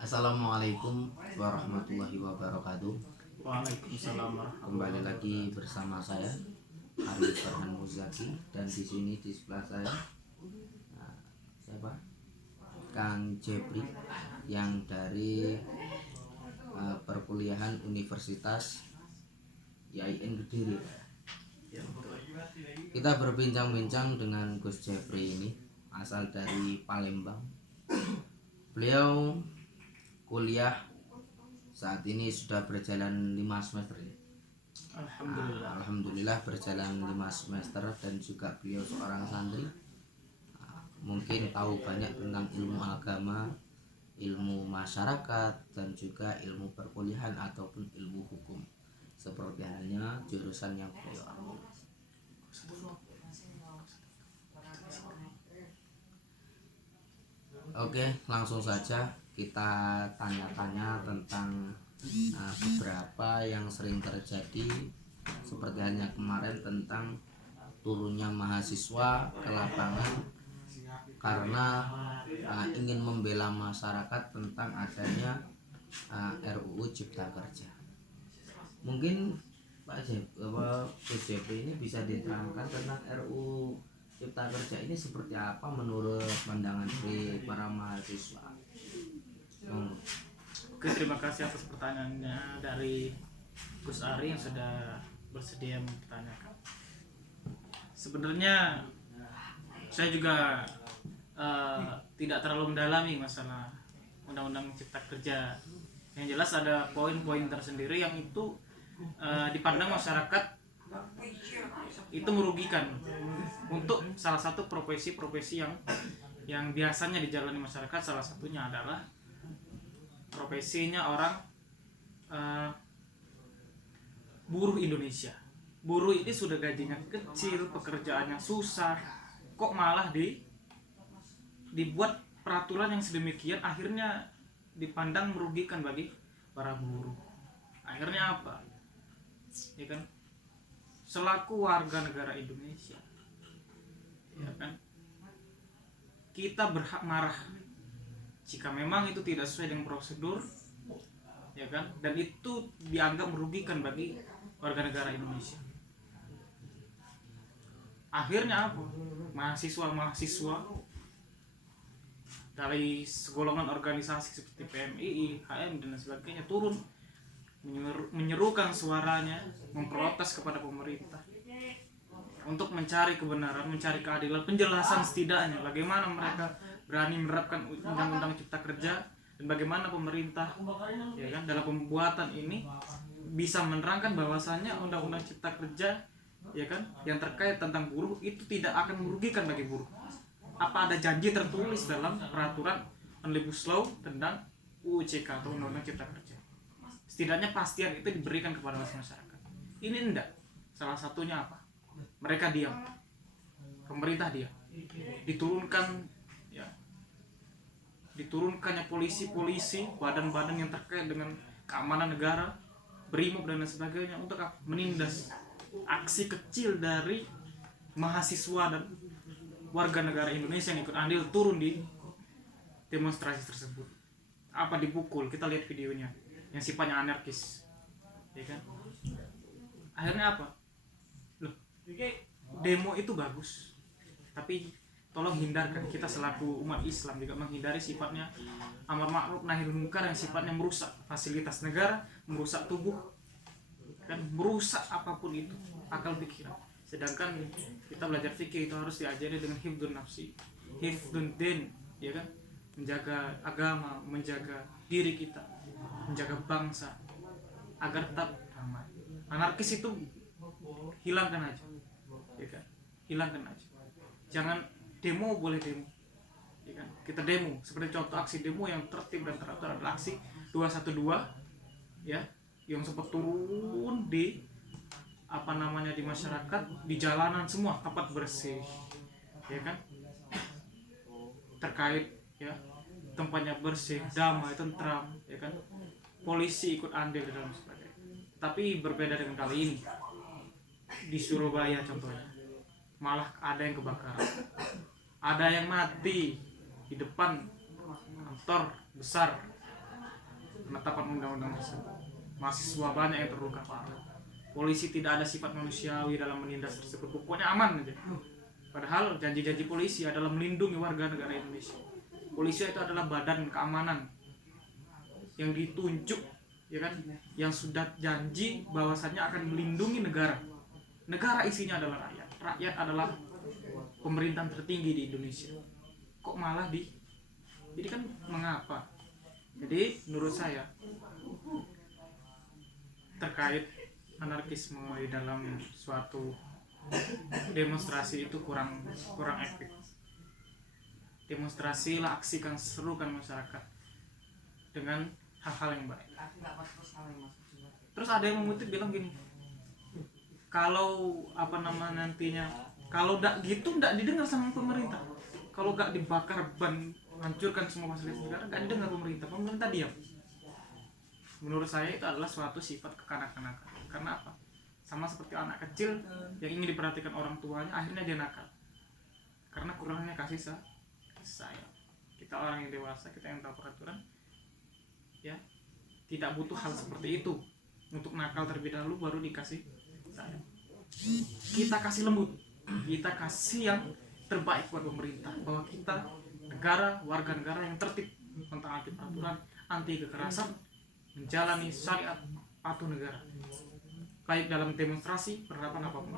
Assalamualaikum warahmatullahi wabarakatuh. Waalaikumsalam warahmatullahi Kembali lagi bersama saya Arif Farhan Muzaki, dan di sini di sebelah saya siapa? Kang Jepri yang dari perkuliahan Universitas IAIN Kediri. Kita berbincang-bincang dengan Gus Jepri ini, asal dari Palembang. Beliau kuliah saat ini sudah berjalan 5 semester ya. Alhamdulillah berjalan 5 semester, dan juga beliau seorang santri. Mungkin tahu banyak tentang ilmu agama, ilmu masyarakat, dan juga ilmu perkuliahan ataupun ilmu hukum, seperti halnya jurusan yang beliau ambil. Oke, langsung saja kita tanya-tanya tentang beberapa yang sering terjadi, seperti halnya kemarin tentang turunnya mahasiswa ke lapangan karena ingin membela masyarakat tentang adanya RUU Cipta Kerja. Mungkin Pak JP ini bisa diterangkan tentang RUU Cipta Kerja ini seperti apa menurut pandangan dari para mahasiswa. Oke, terima kasih atas pertanyaannya dari Gus Ari yang sudah bersedia mempertanyakan. Sebenarnya saya juga tidak terlalu mendalami masalah Undang-Undang Cipta Kerja. Yang jelas ada poin-poin tersendiri yang itu dipandang masyarakat itu merugikan untuk salah satu profesi-profesi yang biasanya dijalani masyarakat. Salah satunya adalah profesinya orang buruh Indonesia. Buruh ini sudah gajinya kecil, pekerjaannya susah, kok malah dibuat peraturan yang sedemikian, akhirnya dipandang merugikan bagi para buruh. Akhirnya apa? Ya kan? Selaku warga negara Indonesia, ya kan, kita berhak marah jika memang itu tidak sesuai dengan prosedur, ya kan, dan itu dianggap merugikan bagi warga negara Indonesia. Akhirnya apa? Mahasiswa dari segolongan organisasi seperti PMII, HM dan sebagainya turun menyerukan suaranya, memprotes kepada pemerintah untuk mencari kebenaran, mencari keadilan, penjelasan setidaknya bagaimana mereka berani menerapkan Undang-Undang Cipta Kerja, dan bagaimana pemerintah, ya kan, dalam pembuatan ini bisa menerangkan bahwasannya Undang-Undang Cipta Kerja, ya kan, yang terkait tentang buruh itu tidak akan merugikan bagi buruh. Apa ada janji tertulis dalam peraturan Omnibus Law tentang UUCK atau Undang-Undang Cipta Kerja? Setidaknya pastian itu diberikan kepada masyarakat. Ini enggak. Salah satunya apa? Mereka diam. Pemerintah diam. Diturunkannya polisi, badan-badan yang terkait dengan keamanan negara, BRIMOB dan lain sebagainya, untuk apa? Menindas aksi kecil dari mahasiswa dan warga negara Indonesia yang ikut andil turun di demonstrasi tersebut. Apa dipukul? Kita lihat videonya yang sifatnya anarkis, ya kan? Akhirnya apa? Loh, demo itu bagus, tapi tolong hindarkan. Kita selaku umat Islam juga menghindari sifatnya amar ma'ruf nahi munkar yang sifatnya merusak fasilitas negara, merusak tubuh, kan, merusak apapun itu, akal pikiran. Sedangkan kita belajar fikih itu harus diajari dengan hifdzun nafsi, hifdzun din, ya kan, menjaga agama, menjaga diri kita, menjaga bangsa agar tetap damai. Anarkis itu hilangkan aja, ya kan, hilangkan aja. Jangan demo, boleh demo, ya kan, kita demo. Seperti contoh aksi demo yang tertib dan teratur adalah aksi 212, ya, yang sempat turun di di masyarakat, di jalanan semua tempat bersih, ya kan, terkait, ya, tempatnya bersih, damai, tentram, ya kan, polisi ikut andil dalam sebagainya. Tapi berbeda dengan kali ini di Surabaya contohnya, malah ada yang kebakaran, ada yang mati di depan kantor besar penetapan undang-undang tersebut. Mahasiswa banyak yang terluka parah. Polisi tidak ada sifat manusiawi dalam menindas tersebut. Pokoknya aman aja. Padahal janji-janji polisi adalah melindungi warga negara Indonesia. Polisi itu adalah badan keamanan yang ditunjuk, ya kan, yang sudah janji bahwasannya akan melindungi negara. Negara isinya adalah rakyat. Rakyat adalah pemerintahan tertinggi di Indonesia. Kok malah jadi kan mengapa? Jadi menurut saya terkait anarkisme di dalam suatu demonstrasi itu kurang efektif. Demonstrasilah, aksikan, serukan masyarakat dengan hal-hal yang baik. Terus ada yang mengutip bilang gini, kalau nantinya kalau gitu ndak didengar sama pemerintah. Kalau nggak dibakar ban, hancurkan semua fasilitas negara, nggak didengar pemerintah diam. Menurut saya itu adalah suatu sifat kekanak-kanakan. Karena apa? Sama seperti anak kecil yang ingin diperhatikan orang tuanya, akhirnya dia nakal karena kurangnya kasih sayang. Kita orang yang dewasa, kita yang tahu peraturan, ya tidak butuh hal seperti itu. Untuk nakal terlebih dahulu baru dikasih sayang. Kita kasih lembut, kita kasih yang terbaik buat pemerintah, bahwa kita negara, warga negara yang tertib, mentaati peraturan, anti kekerasan, menjalani syariat, patuh negara, baik dalam demonstrasi, penerapan apapun.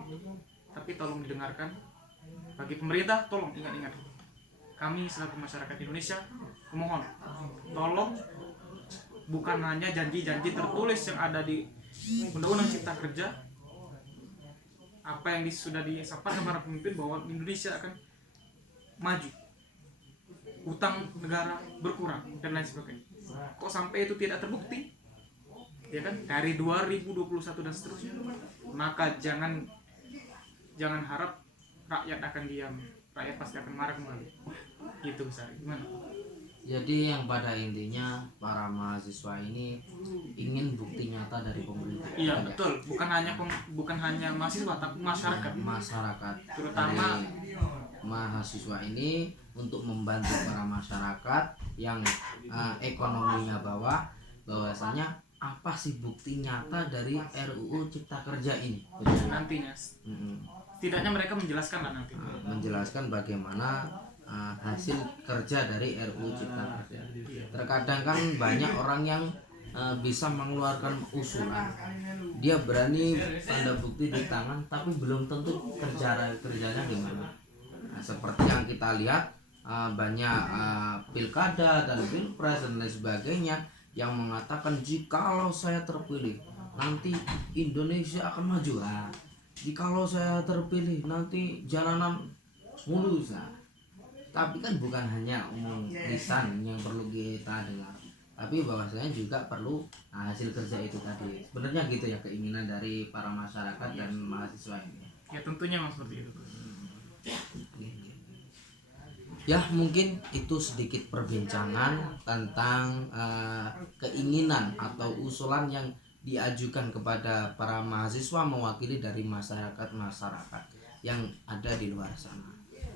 Tapi tolong didengarkan. Bagi pemerintah, tolong ingat-ingat, kami selaku masyarakat Indonesia memohon, tolong, bukan hanya janji-janji tertulis yang ada di Undang-Undang Cipta Kerja, apa yang sudah disampaikan para pemimpin bahwa Indonesia akan maju, utang negara berkurang dan lain sebagainya. Kok sampai itu tidak terbukti? Ya kan, dari 2021 dan seterusnya. Maka jangan harap rakyat akan diam. Rakyat pasti akan marah kembali. Gitu besar. Gimana? Jadi yang pada intinya para mahasiswa ini ingin bukti nyata dari pemerintah. Iya, betul. Bukan hanya mahasiswa, tapi masyarakat. Masyarakat. Terutama dari mahasiswa ini untuk membantu para masyarakat yang ekonominya bahwasanya apa sih bukti nyata dari RUU Cipta Kerja ini nantinya. Setidaknya mereka menjelaskan lah nanti. Menjelaskan bagaimana hasil kerja dari RUU Cipta Kerja. Terkadang kan banyak orang yang bisa mengeluarkan usulan, dia berani tanda bukti di tangan, tapi belum tentu kerjanya gimana. Seperti yang kita lihat banyak pilkada dan pilpres dan lain sebagainya yang mengatakan jikalau saya terpilih nanti Indonesia akan maju. Jikalau saya terpilih nanti jalanan mulus. Tapi kan bukan hanya umum lisan yang perlu kita dengar, tapi bahwasanya juga perlu hasil kerja itu tadi. Sebenarnya gitu ya keinginan dari para masyarakat dan mahasiswa ini. Ya tentunya mas seperti itu. Ya mungkin itu sedikit perbincangan tentang keinginan atau usulan yang diajukan kepada para mahasiswa mewakili dari masyarakat yang ada di luar sana.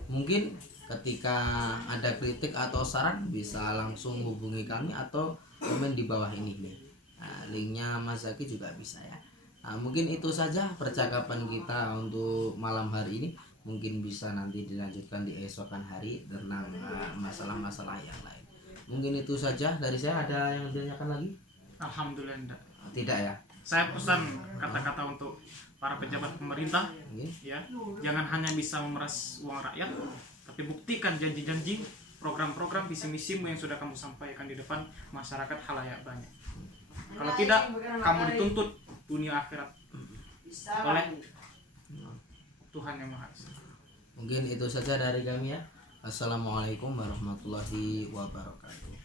Mungkin ketika ada kritik atau saran bisa langsung hubungi kami atau komen di bawah ini nih. Linknya Mas Zaki juga bisa ya. Mungkin itu saja percakapan kita untuk malam hari ini. Mungkin bisa nanti dilanjutkan di esokan hari tentang masalah-masalah yang lain. Mungkin itu saja dari saya. Ada yang ditanyakan lagi? Alhamdulillah enggak. Tidak ya. Saya pesan kata-kata untuk para pejabat pemerintah, ya, jangan hanya bisa memeras uang rakyat, tapi buktikan janji-janji, program-program, visi-misimu yang sudah kamu sampaikan di depan masyarakat halayak banyak. Kalau tidak, kamu dituntut dunia akhirat oleh Tuhan Yang Maha Esa. Mungkin itu saja dari kami ya. Assalamualaikum warahmatullahi wabarakatuh.